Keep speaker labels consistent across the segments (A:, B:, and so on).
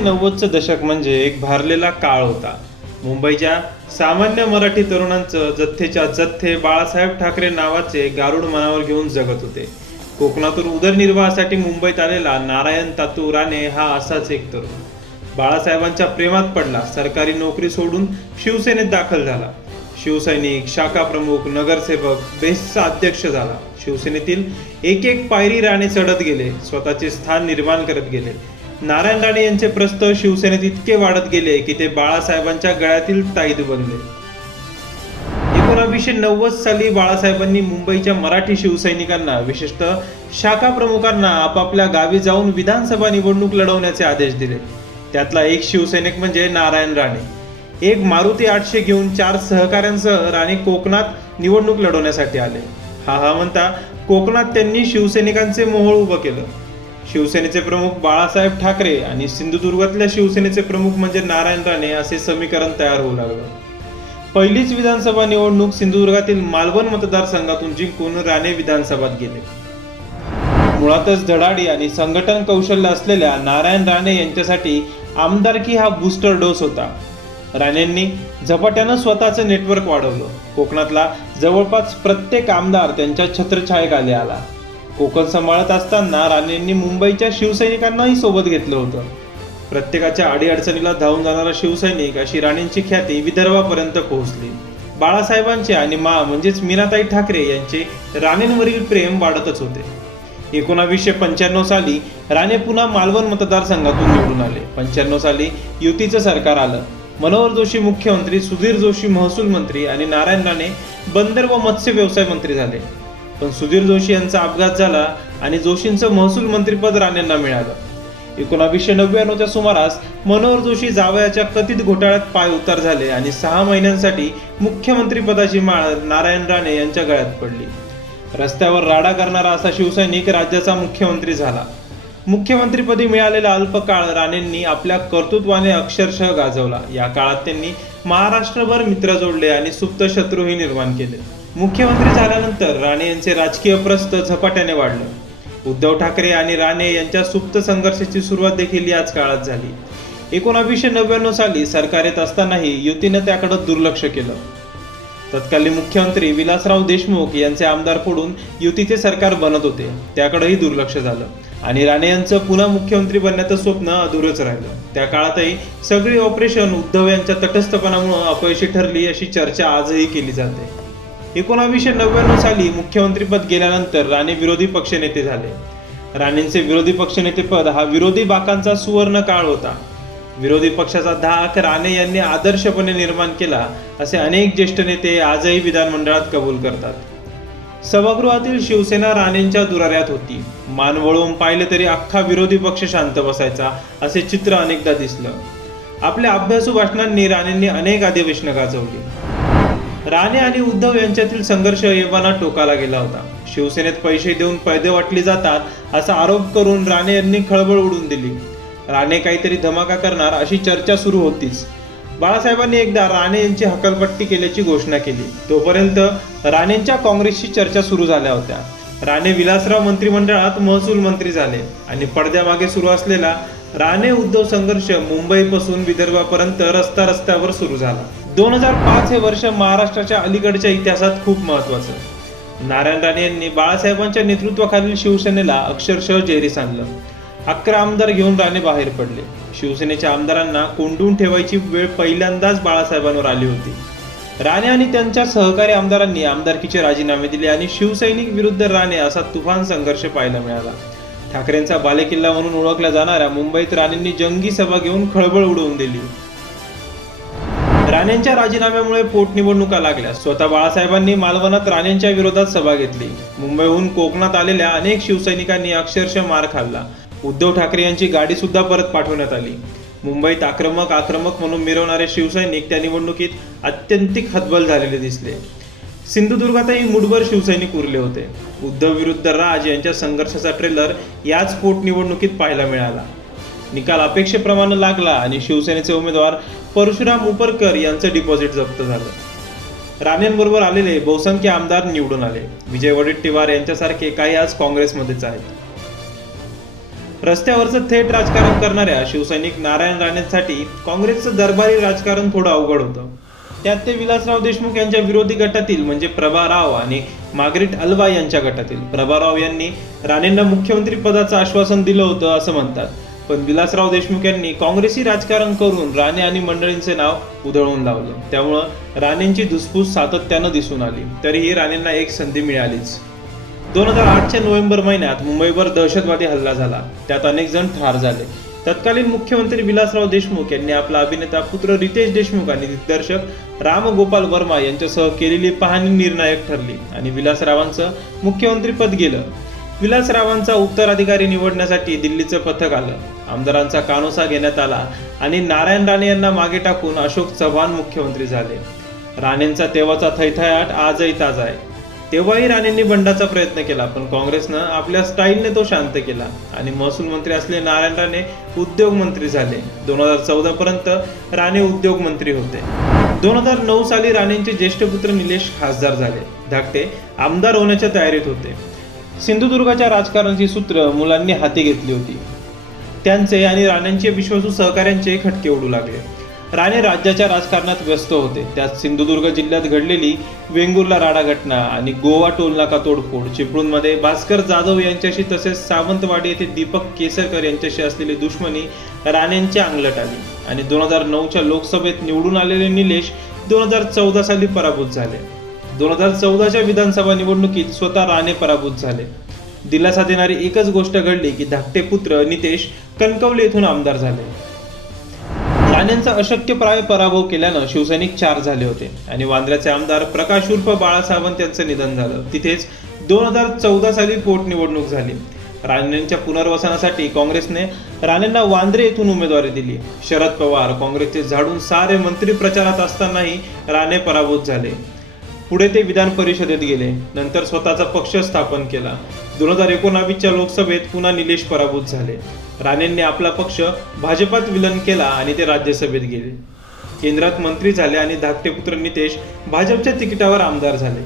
A: नव्वदचं दशक म्हणजे एक भारलेला काळ होता. मुंबईच्या सामान्य मराठी तरुणांचं जथ्थेच्या जथ्थे बाळासाहेब ठाकरे नावाचे गारुड मनावर घेऊन जगत होते. कोकणातून उदरनिर्वाहासाठी मुंबईत आलेला नारायण तातू राणे हा असाच एक तरुण. बाळासाहेबांच्या प्रेमात पडला सरकारी नोकरी सोडून शिवसेनेत दाखल झाला. शिवसैनिक शाखा प्रमुख नगरसेवक बेस्टचा अध्यक्ष झाला. शिवसेनेतील एक एक पायरी राणे चढत गेले स्वतःचे स्थान निर्माण करत गेले. नारायण राणे यांचे प्रस्त शिवसेनेत इतके वाढत गेले की ते बाळासाहेबांच्या गळ्यातील ताईद बनले. एकोणावीसशे नव्वद साली बाळासाहेबांनी मुंबईच्या मराठी शिवसैनिकांना विशेषतः शाखा प्रमुखांना आपापल्या गावी जाऊन विधानसभा निवडणूक लढवण्याचे आदेश दिले. त्यातला एक शिवसैनिक म्हणजे नारायण राणे. एक मारुती आठशे घेऊन चार सहकाऱ्यांसह राणे कोकणात निवडणूक लढवण्यासाठी आले. हा हा म्हणता कोकणात त्यांनी शिवसैनिकांचे मोहोळ उभं केलं. शिवसेनेचे प्रमुख बाळासाहेब ठाकरे आणि सिंधुदुर्गातल्या शिवसेनेचे प्रमुख म्हणजे नारायण राणे असे समीकरण तयार होऊ लागलं. पहिलीच विधानसभा निवडणूक सिंधुदुर्गातील मालवण मतदारसंघातून जिंकून राणे विधानसभात गेले. मुळातच धडाडी आणि संघटन कौशल्य असलेल्या नारायण राणे यांच्यासाठी आमदारकी हा बूस्टर डोस होता. राणेंनी झपाट्यानं स्वतःचं नेटवर्क वाढवलं. कोकणातला जवळपास प्रत्येक आमदार त्यांच्या छत्रछायेखाली आला. कोकण सांभाळत असताना राणेंनी मुंबईच्या शिवसैनिकांनाही सोबत घेतलं होतं. प्रत्येकाच्या अडीअडचणीला धावून जाणारा शिवसैनिक अशी राणेंची ख्याती विदर्भापर्यंत पोहोचली. बाळासाहेबांचे आणि मा म्हणजेच मीनाताई ठाकरे यांचे राणेंवरील प्रेम वाढतच होते. एकोणावीसशे पंच्याण्णव साली राणे पुन्हा मालवण मतदारसंघातून निवडून आले. पंच्याण्णव साली युतीचं सरकार आलं. मनोहर जोशी मुख्यमंत्री सुधीर जोशी महसूल मंत्री आणि नारायण राणे बंदर व मत्स्य व्यवसाय मंत्री झाले. पण सुधीर जोशी यांचा अपघात झाला आणि जोशींचं महसूल मंत्रीपद राणेंना मिळालं. एकोणावीसशे नव्याण्णवच्या सुमारास मनोहर जोशी जावयाच्या कथित घोटाळ्यात पाय उतार झाले आणि सहा महिन्यांसाठी मुख्यमंत्रीपदाची माळ नारायण राणे यांच्या गळ्यात पडली. रस्त्यावर राडा करणारा असा शिवसैनिक राज्याचा मुख्यमंत्री झाला. मुख्यमंत्रीपदी मिळालेला अल्पकाळ राणेंनी आपल्या कर्तृत्वाने अक्षरशः गाजवला. या काळात त्यांनी महाराष्ट्रभर मित्र जोडले आणि सुप्त शत्रूही निर्माण केले. मुख्यमंत्री झाल्यानंतर राणे यांचे राजकीय प्रस्थ झपाट्याने वाढलं. उद्धव ठाकरे आणि राणे यांच्या सुप्त संघर्षाची सुरुवात देखील याच काळात झाली. एकोणावीसशे नव्याण्णव साली सरकार येत असतानाही युतीनं त्याकडे दुर्लक्ष केलं. तत्कालीन मुख्यमंत्री विलासराव देशमुख यांचे आमदार फोडून युतीचे सरकार बनत होते. त्याकडेही दुर्लक्ष झालं आणि राणे यांचं पुन्हा मुख्यमंत्री बनण्याचं स्वप्न अधुरच राहिलं. त्या काळातही सगळी ऑपरेशन उद्धव यांच्या तटस्थपणामुळे अपयशी ठरली अशी चर्चा आजही केली जाते. एकोणावीसशे नव्याण्णव साली मुख्यमंत्रीपद गेल्यानंतर राणे विरोधी पक्षनेते झाले. राणेंचे विरोधी पक्षनेतेपद हा विरोधी बाकांचा सुवर्ण काळ होता. विरोधी पक्षाचा धाक राणे यांनी आदर्शपणे निर्माण केला असे अनेक ज्येष्ठ नेते आजही विधानमंडळात कबूल करतात. सभागृहातील शिवसेना राणेंच्या दुराऱ्यात होती. मान वळवून पाहिले तरी अख्खा विरोधी पक्ष शांत बसायचा असे चित्र अनेकदा दिसलं. आपल्या अभ्यासू भाषणांनी राणेंनी अनेक अधिवेशनं गाजवली. राणे आणि उद्धव यांच्यातील संघर्ष एव्हाना टोकाला गेला होता. शिवसेनेत पैसे देऊन पैदे वाटले जातात असा आरोप करून राणे यांनी खळबळ उडून दिली. राणे काहीतरी धमाका करणार अशी चर्चा सुरू होतीच. बाळासाहेबांनी एकदा राणे यांची हकलपट्टी केल्याची घोषणा केली. तोपर्यंत राणेंच्या काँग्रेसची चर्चा सुरू झाल्या होत्या. राणे विलासराव मंत्रिमंडळात महसूल मंत्री झाले आणि पडद्यामागे सुरू असलेला राणे उद्धव संघर्ष मुंबईपासून विदर्भापर्यंत रस्ता रस्त्यावर सुरू झाला. दोन हजार पाच हे वर्ष महाराष्ट्राच्या अलीकडच्या इतिहासात खूप महत्वाचं नारायण राणे यांनी बाळासाहेबांच्या नेतृत्वाखालील शिवसेनेला अक्षरशः जेरीस आणलं अकरा आमदार घेऊन राणे बाहेर पडले. शिवसेनेच्या आमदारांना कोंडून ठेवायची वेळ पहिल्यांदाच बाळासाहेबांवर आली होती. राणे आणि त्यांच्या सहकारी आमदारांनी आमदारकीचे राजीनामे दिले आणि शिवसैनिक विरुद्ध राणे असा तुफान संघर्ष पाहायला मिळाला. ठाकरेंचा बालेकिल्ला म्हणून ओळखल्या जाणाऱ्या मुंबईत राणेंनी जंगी सभा घेऊन खळबळ उडवून दिली. राणेंच्या राजीनाम्यामुळे पोटनिवडणुका लागल्या. स्वतः बाळासाहेबांनी मालवणात राणेंच्या विरोधात सभा घेतली. मुंबईहून कोकणात आलेल्या अनेक शिवसैनिकांनी अक्षरशः मार खाल्ला. उद्धव ठाकरे यांची गाडी सुद्धा परत पाठवण्यात आली. मुंबईत आक्रमक आक्रमक म्हणून मिरवणारे शिवसैनिक त्या निवडणुकीत अत्यंतिक हतबल झालेले दिसले. सिंधुदुर्गातही मुठभर शिवसैनिक उरले होते. उद्धव विरुद्ध राज यांच्या संघर्षाचा ट्रेलर याच पोटनिवडणुकीत पाहायला मिळाला. निकाल अपेक्षेप्रमाणे लागला आणि शिवसेनेचे उमेदवार परशुराम उपरकर यांचं डिपॉझिट जप्त झालं. राणेंबरोबर आलेले बहुसंख्य आमदार निवडून आले. विजय वडेट्टीवार यांच्यासारखे काही आज काँग्रेसमध्येच आहेत. रस्त्यावरचं थेट राजकारण करणाऱ्या शिवसैनिक नारायण राणेंसाठी काँग्रेसचं दरबारी राजकारण थोडं अवघड होतं. त्यात ते विलासराव देशमुख यांच्या विरोधी गटातील म्हणजे प्रभा राव आणि मार्गरेट अल्वा यांच्या गटातील. प्रभा राव यांनी राणेंना मुख्यमंत्री पदाचं आश्वासन दिलं होतं असं म्हणतात. पण विलासराव देशमुख यांनी काँग्रेसी राजकारण करून राणे आणि मंडळींचे नाव उधळून लावलं. त्यामुळं राणेंची धुसफूस सातत्यानं दिसून आली. तरीही राणेंना एक संधी मिळालीच. दोन हजार आठच्या नोव्हेंबर महिन्यात मुंबईवर दहशतवादी हल्ला झाला. त्यात अनेक जण ठार झाले. तत्कालीन मुख्यमंत्री विलासराव देशमुख यांनी आपला अभिनेता पुत्र रितेश देशमुख आणि दिग्दर्शक राम गोपाल वर्मा यांच्यासह केलेली पाहणी निर्णायक ठरली आणि विलासरावांचं मुख्यमंत्रीपद गेलं. विलासरावांचा उत्तराधिकारी निवडण्यासाठी दिल्लीचं पथक आलं. आमदारांचा कानोसा घेण्यात आला आणि नारायण राणे यांना मागे टाकून अशोक चव्हाण मुख्यमंत्री झाले. राणेंचा तेव्हाचा थैथयाट आजही ताजा आहे. तेव्हाही राणेंनी बंडाचा प्रयत्न केला पण काँग्रेसनं आपल्या स्टाईलने तो शांत केला आणि महसूल मंत्री असले नारायण राणे उद्योग मंत्री झाले. दोन हजार चौदा पर्यंत राणे उद्योग मंत्री होते. दोन हजार नऊ साली राणेंचे ज्येष्ठ पुत्र निलेश खासदार झाले. धाकटे आमदार होण्याच्या तयारीत होते. सिंधुदुर्गाच्या राजकारणाची सूत्र मुलांनी हाती घेतली होती. त्यांचे आणि राणेंचे विश्वासू सहकाऱ्यांचे खटके उडू लागले. राणे राज्याच्या राजकारणात व्यस्त होते. त्यात सिंधुदुर्ग जिल्ह्यात घडलेली वेंगुर्ला राडा घटना आणि गोवा टोलनाका तोडफोड चिपळूणमध्ये भास्कर जाधव यांच्याशी तसेच सावंतवाडी येथे दीपक केसरकर यांच्याशी असलेली दुश्मनी राणेंच्या अंगलट आली आणि दोन हजार नऊच्या लोकसभेत निवडून आलेले निलेश दोन हजार चौदा साली पराभूत झाले. दोन हजार चौदाच्या विधानसभा निवडणुकीत स्वतः राणे पराभूत झाले. दिलासा देणारी एकच गोष्ट घडली की धाकटे पुत्र नितेश कणकवली येथून आमदार झाले. राणेंचा अशक्यप्राय पराभव केल्यानं शिवसैनिक चार झाले होते आणि वांद्र्याचे आमदार प्रकाश उर्फ बाळासाहेबांत यांचं निधन झालं. तिथेच दोन हजार चौदा साली पोटनिवडणूक झाली. राणेंच्या पुनर्वसनासाठी काँग्रेसने राणेंना वांद्रे येथून उमेदवारी दिली. शरद पवार काँग्रेसचे झाडून सारे मंत्री प्रचारात असतानाही राणे पराभूत झाले. पुढे ते विधान परिषदेत गेले. नंतर स्वतःचा पक्ष स्थापन केला. दोन हजार एकोणावीसच्या लोकसभेत पुन्हा निलेश पराभूत झाले. राणेंनी आपला पक्ष भाजपात विलन केला आणि ते राज्यसभेत गेले. केंद्रात मंत्री झाले आणि धाकटे पुत्र नितेश भाजपच्या तिकिटावर आमदार झाले.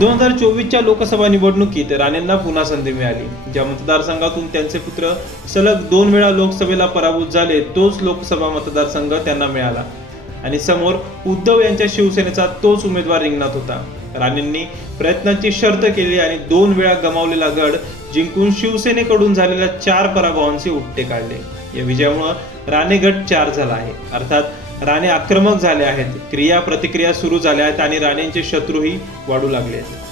A: दोन हजार चोवीसच्या लोकसभा निवडणुकीत राणेंना पुन्हा संधी मिळाली. ज्या मतदारसंघातून त्यांचे पुत्र सलग दोन वेळा लोकसभेला पराभूत झाले तोच लोकसभा मतदारसंघ त्यांना मिळाला. आणि समोर उद्धव यांच्या शिवसेनेचा तोच उमेदवार रिंगणात होता. राणेंनी प्रयत्नाची शर्त केली आणि दोन वेळा गमावलेला गड जिंकून शिवसेनेकडून झालेल्या चार पराभवांचे उट्टे काढले. या विजयामुळं राणे गट चार झाला आहे. अर्थात राणे आक्रमक झाले आहेत. क्रिया प्रतिक्रिया सुरू झाल्या आहेत आणि राणेंचे शत्रूही वाढू लागले आहेत.